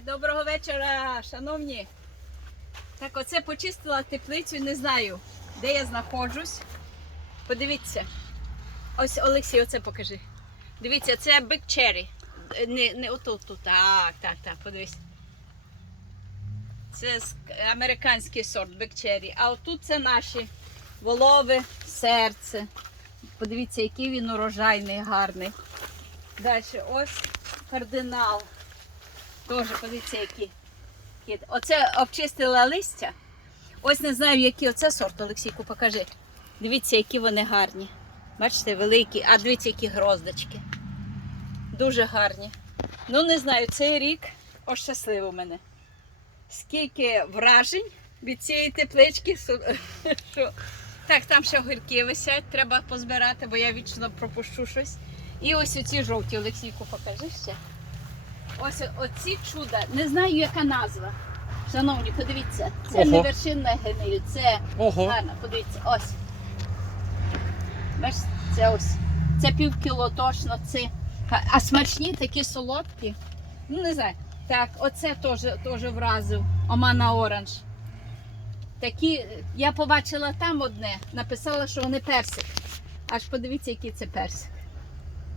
Доброго вечора, шановні. Так, оце почистила теплицю, не знаю, де я знаходжусь. Подивіться. Ось Олексій, оце покажи. Дивіться, це Big Cherry. Не, не отут, тут. Так, так, так, подивись. Це американський сорт Big Cherry. А отут це наші волове серце. Подивіться, який він урожайний, гарний. Далі ось кардинал. Теж подивіться, які. Оце обчистила листя. Ось не знаю, який оце сорт, Олексійку, покажи. Дивіться, які вони гарні. Бачите, великі, а дивіться, які гроздочки. Дуже гарні. Ну, не знаю, цей рік ощасливо мене. Скільки вражень від цієї теплички. що- Так, там ще огірки висять, треба позбирати, бо я вічно пропущу щось. І ось оці жовті, Олексійку, покажи ще. Ось оці чуда. Не знаю, яка назва. Шановні, подивіться, це Ого. не вершинна гниль, це Ого. гарно, подивіться, ось. Бачите, це ось. Це пів кіло точно. Це. А- А смачні такі солодкі. Ну, не знаю. Так, оце теж, теж вразив. Омана оранж. Такі, я побачила там одне, написала, що вони персик. Аж подивіться, який це персик.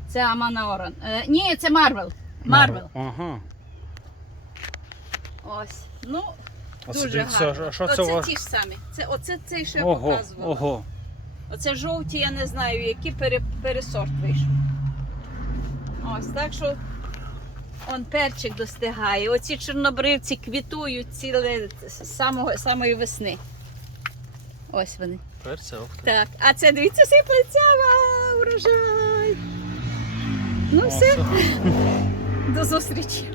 Це Амана Оран. Е, ні, це Марвел. Марвел. Ага. Ось. Ну, це дуже дивіться, гарно. а що це оце вас? ті ж самі. Це, оце цей, що я Ого, показувала. ого. Оце жовті, я не знаю, який пере, пересорт вийшов. Ось так що он перчик достигає. Оці чорнобривці квітують ціле з самого, самої весни. Ось вони. Перця, ох ти. Так, а це дивіться, сиплеться ва, урожай. Ну все, все. до зустрічі.